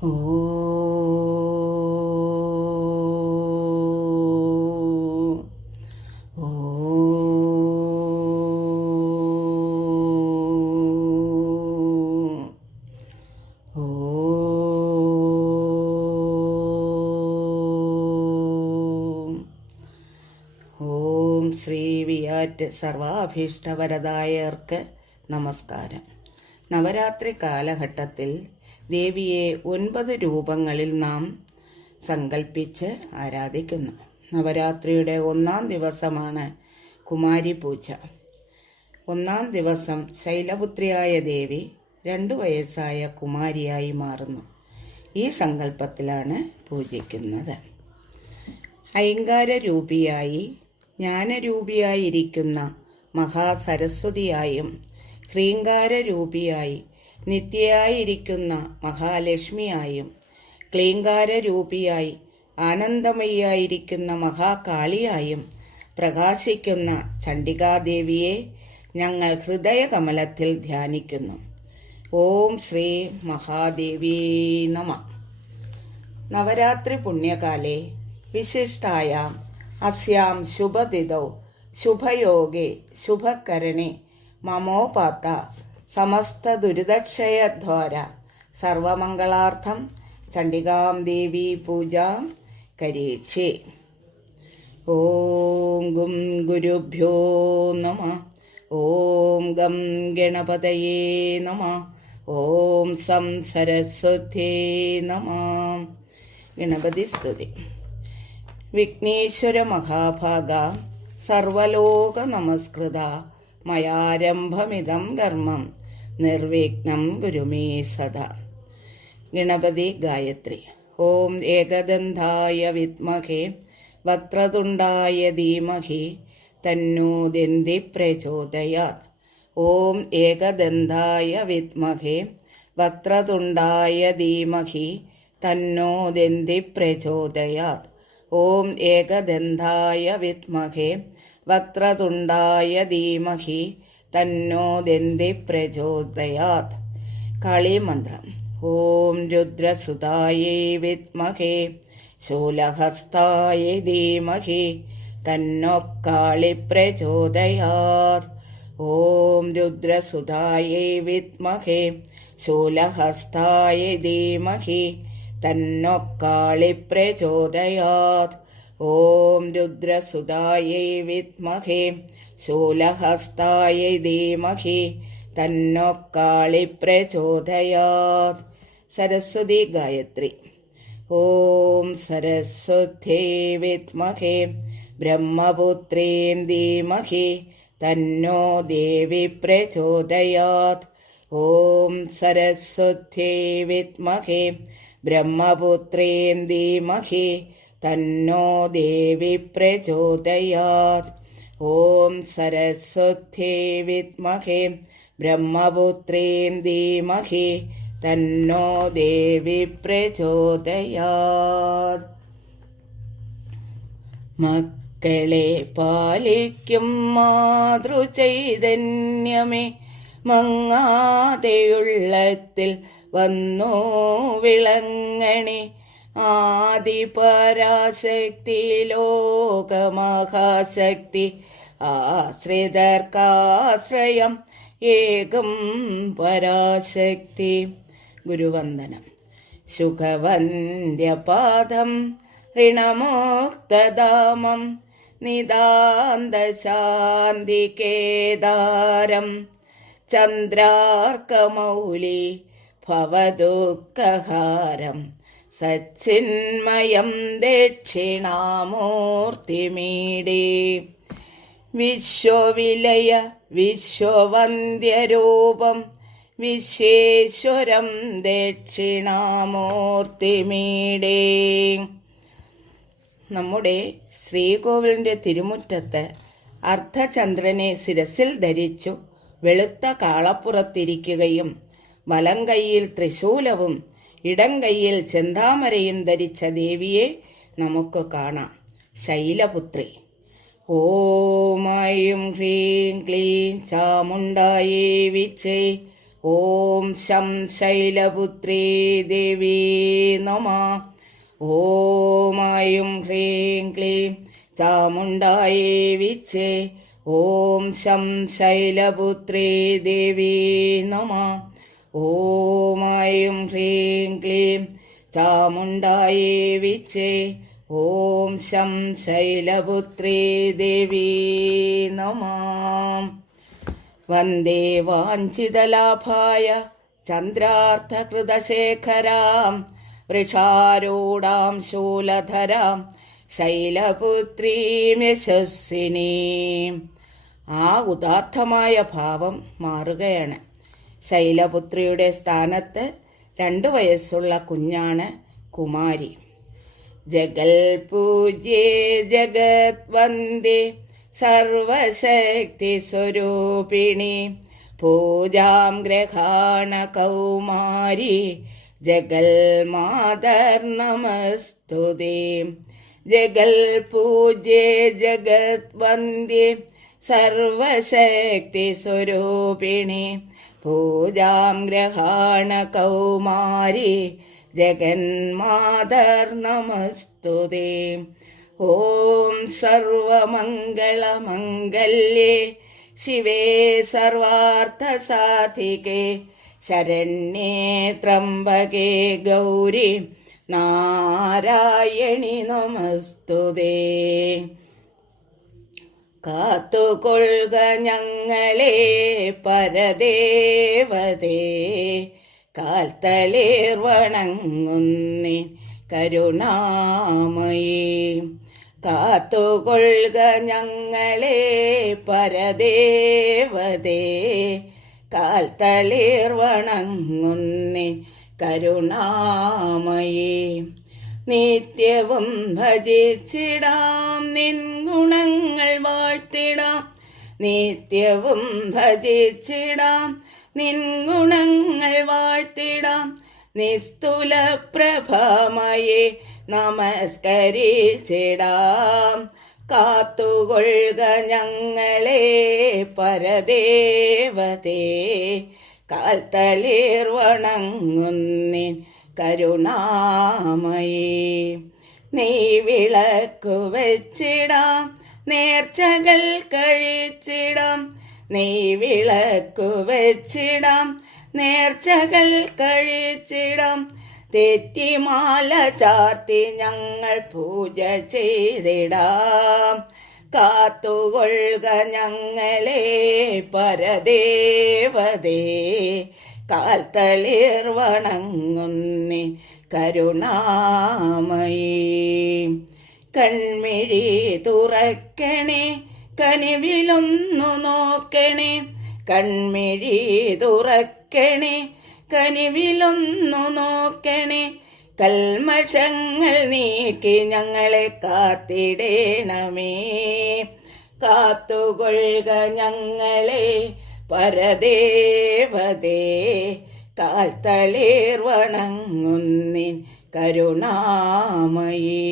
ഓം Shri Wyatt സർവാഭീഷ്ടവരദായർക്ക് നമസ്കാരം. നവരാത്രി കാലഘട്ടത്തിൽ ദേവിയെ 9 രൂപങ്ങളിൽ നാം സങ്കല്പിച്ച് ആരാധിക്കുന്നു. നവരാത്രിയുടെ 1-ാം ദിവസമാണ് കുമാരി പൂജ. 1-ാം ദിവസം ശൈലപുത്രിയായ ദേവി 2 വയസ്സായ കുമാരിയായി മാറുന്നു. ഈ സങ്കല്പത്തിലാണ് പൂജിക്കുന്നത്. ഐങ്കാരരൂപിയായി ജ്ഞാനരൂപിയായിരിക്കുന്ന മഹാസരസ്വതിയായും ഹ്രീങ്കാരരൂപിയായി നിത്യയായിരിക്കുന്ന മഹാലക്ഷ്മിയായും ക്ലീങ്കാരരൂപിയായി ആനന്ദമയായിരിക്കുന്ന മഹാകാളിയായും പ്രകാശിക്കുന്ന ചണ്ഡികാദേവിയെ ഞങ്ങൾ ഹൃദയകമലത്തിൽ ധ്യാനിക്കുന്നു. ഓം ശ്രീ മഹാദേവീ നമഃ. നവരാത്രി പുണ്യകാലേ വിശിഷ്ടായാം അസ്യാം ശുഭതിഥൗ ശുഭയോഗേ ശുഭകരണേ മമോപാത്ത സമസ്ത ദുരിതക്ഷയദ്വാര സർവമംഗളാർത്ഥം ചണ്ഡികാം ദേവീ പൂജാം കരീക്ഷേ. ഓം ഗും ഗുരുഭ്യോ നമഃ. ഓം ഗം ഗണപതയേ നമഃ. ഓം സം സരസ്വത്യേ നമഃ. ഗണപതി സ്തുതി. വിഘ്നേശ്വര മഹാഭാഗ സർവലോക നമസ്കൃത മയാരംഭമിതം കർമ്മം നിർവിഘ്നം ഗുരുമേ സദാ. ഗണപതി ഗായത്രി. ഓം ഏകദന്തായ വിദ്മഹേ വക്രതുണ്ടായ ധീമഹി തന്നോ ദന്തി പ്രചോദയാത്. ഓം ഏകദന്തായ വിദ്മഹേ വക്രതുണ്ടായ ധീമഹി തന്നോ ദന്തി പ്രചോദയാത്. ഓം ഏകദന്തായ വിദ്മഹേ വക്രതുണ്ടായ ധീമഹി തന്നോ ദന്തി പ്രചോദയാത്. കാളീമന്ത്രം. ഓം രുദ്രസുതായേ വിദ്മഹേ ശൂലഹസ്തായ ധീമഹി തന്നോ കാളി പ്രചോദയാത്. ഓം രുദ്രസുതായേ വിദ്മഹേ ശൂലഹസ്തായ ധീമഹി തന്നോ കാളി പ്രചോദയാത്. ഓം രുദ്രസുതായേ വിദ്മഹേ ശൂലഹസ്തായ ധീമഹി തന്നോ കാളി പ്രചോദയാത്. സരസ്വതി ഗായത്രി. ഓം സരസ്വത്യേ വിദ്മഹേ ബ്രഹ്മപുത്രീം ധീമഹി തന്നോ ദേവി പ്രചോദയാത്. ഓം സരസ്വത്യേ വിദ്മഹേ ബ്രഹ്മപുത്രീം ധീമഹി തന്നോ ദേവി പ്രചോദയാത്. ഓം സരസ്വത്യേ വിദ്മഹേ ബ്രഹ്മപുത്രീം ധീമഹി തന്നോ ദേവി പ്രചോദയാത്. മക്കളെ പാലിക്കും മാതൃചൈതന്യമേ മങ്ങാതെയുള്ളത്തിൽ വന്നു വിളങ്ങണി. ആദിപരാശക്തി ലോകമഹാശക്തി ആശ്രിതർക്കാശ്രയം ഏകം പരാശക്തി. ഗുരുവന്ദനം. ശുഖവന്ദ്യപാദം ഋണമുക്തധാമം നിതാന്തശാന്തികേദാരം ചന്ദ്രാർക്കമൗലി ഭവദുഃഖഹാരം സച്ചിന്മയം ദക്ഷിണാമൂർത്തിമീഡേ. വിശ്വവിലയ വിശ്വവന്ദ്യരൂപം വിശ്വേശ്വരം ദക്ഷിണാമൂർത്തിമീഡേ. നമ്മുടെ ശ്രീകോവിലിൻ്റെ തിരുമുറ്റത്ത് അർദ്ധചന്ദ്രനെ ശിരസിൽ ധരിച്ചു വെളുത്ത കാളപ്പുറത്തിരിക്കുകയും വലം കൈയിൽ ത്രിശൂലവും ഇടം കൈയിൽ ചെന്താമരയും ധരിച്ച ദേവിയെ നമുക്ക് കാണാം. ശൈലപുത്രി. ഓം ഐം ഹ്രീം ക്ലീം ചാമുണ്ടായേ വിച്ചേ ഓം ശം ശൈലപുത്രീ ദേവീ നമഃ. ഓം ഐം ഹ്രീം ക്ലീം ചാമുണ്ഡായേ വിച്ചേ. ഓം ശം ശൈലപുത്രീ ദേവീ നമഃ. ഓം ഐം ഹ്രീം ക്ലീം ചാമുണ്ഡായേ വിച്ചേ. ഓം ശം ശൈലപുത്രീ ദേവീ നമഃ. വന്ദേ വാഞ്ചിതലാഭായ ചന്ദ്രാർത്ഥകൃതശേഖരാം വൃക്ഷാരൂഢാം ശൂലധരാം ശൈലപുത്രീം യശസ്വിനീം. ആ ഉദാത്തമായ ഭാവം മാറുകയാണ്. ശൈലപുത്രിയുടെ സ്ഥാനത്ത് 2 വയസ്സുള്ള കുഞ്ഞാണ് കുമാരി. ജഗൽ പൂജ്യേ ജഗത് വന്ദേ സർവശക്തി സ്വരൂപിണി പൂജാം ഗ്രഹാണ കൗമാരി ജഗൽ മാതർ നമസ്തുതേ. ജഗൽ പൂജ്യേ ജഗത് വന്ദേ സർവശക്തി സ്വരൂപിണി പൂജാം ഗ്രഹാണ കൗമാരി ജഗന്മാതർ നമസ്തുതേ. ഓം സർവമംഗളമംഗല്യേ ശിവേ സർവാർത്ഥസാധികേ ശരണ്യേ ത്രംബകേ ഗൗരി നാരായണി നമസ്തുതേ. കാത്തുകൊള്ളുക ഞങ്ങളെ പരദേവതേ കാൽത്തളേർ വണങ്ങുന്നി കരുണാമയേ. കാത്തുകൊള്ളുക ഞങ്ങളെ പരദേവതേ കാൽത്തളേർ വണങ്ങുന്നി കരുണാമയേ. നിത്യവും ഭജിച്ചിടാം നിൻ ഗുണങ്ങൾ വാഴ്ത്തിടാം. നിത്യവും ഭജിച്ചിടാം നിൻ ഗുണങ്ങൾ വാഴ്ത്തിടാം. നിസ്തുല പ്രഭമയെ നമസ്കരിച്ചിടാം. കാത്തുകൊള്ളുക ഞങ്ങളെ പരദേവതേ കാൽത്തളേർ വണങ്ങുന്നിൻ കരുണാമയേ. നെയ് വിളക്കു വച്ചിടാം നേർച്ചകൾ കഴിച്ചിടാം. നെയ് വിളക്കു വച്ചിടാം നേർച്ചകൾ കഴിച്ചിടാം. തെറ്റിമാല ചാർത്തി ഞങ്ങൾ പൂജ ചെയ്തിടാം. കാത്തുകൊള്ളുക ഞങ്ങളെ പരദേവതേ കാൽത്തളേർ വണങ്ങുന്നി കരുണാമയേ. കൺമിഴി തുറക്കണേ കനിവിലൊന്നു നോക്കണേ. കൺമിഴി തുറക്കണേ കനിവിലൊന്നു നോക്കണേ. കൽമഷങ്ങൾ നീക്കി ഞങ്ങളെ കാത്തിടേണമേ. കാത്തുകൊള്ളുക ഞങ്ങളെ പരദേവതേ കാൽത്തളേർ വണങ്ങുന്നിൻ കരുണാമയേ.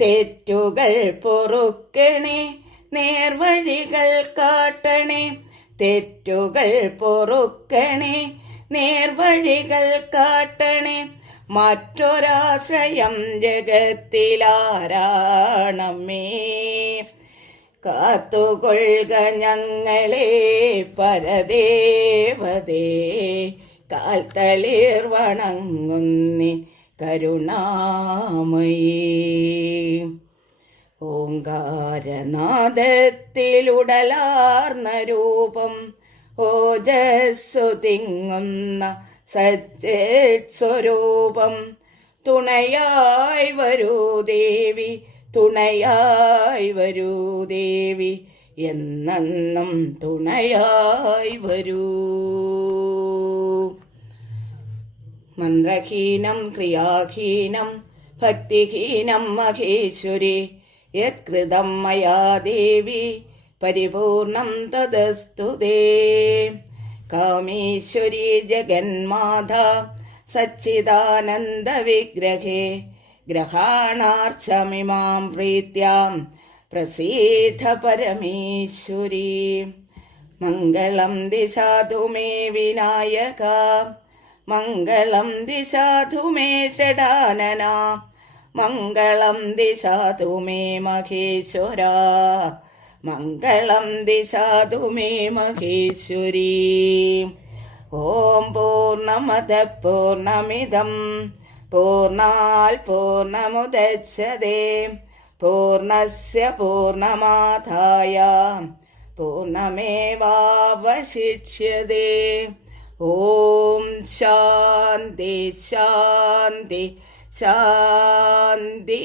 തെറ്റുകൾ പൊറുക്കണേ നേർവഴികൾ കാട്ടണേ. തെറ്റുകൾ പൊറുക്കണേ നേർവഴികൾ കാട്ടണേ. മറ്റൊരാശ്രയം ജഗത്തിലാരാണമേ. കാത്തുകൊള്ളുക ഞങ്ങളെ പരദേവതേ കാൽത്തളേർ വണങ്ങുന്നി കരുണാമയേ. ഓങ്കാരനാദത്തിലുടലാർന്ന രൂപം ഓജസ്സു തിങ്ങുന്ന സജ്ജസ്വരൂപം. തുണയായി വരൂ ദേവി തുണയായി വരൂ ദേവി എന്നെന്നും തുണയായി വരൂ. മന്ത്രഹീനം ക്രിയാഹീനം ഭക്തിഹീനം മഹേശ്വരി യത്കൃതം മയാ ദേവി പരിപൂർണം തദസ്തു തേ. കാമേശ്വരി ജഗന്മാത സച്ചിദാനന്ദ വിഗ്രഹേ ഗ്രഹാണാർച്ചമിമാം പ്രീത്യാം പ്രസീദ പരമേശ്വരി. മംഗളം ദിശാതു മേ വിനായക മംഗളം ദിശാതു മേ ഷടാനന മംഗളം ദിശാതു മേ മഹേശ്വര മംഗളം ദിശാതു മേ മഹേശ്വരി. ഓം പൂർണ്ണമദ പൂർണ്ണമിദം പൂർണ്ണാത് പൂർണ്ണമുദച്യതേ പൂർണ്ണസ്യ പൂർണ്ണമാദായ പൂർണ്ണമേവാവശിഷ്യതേ. ഓം ശാന്തി ശാന്തി ശാന്തി.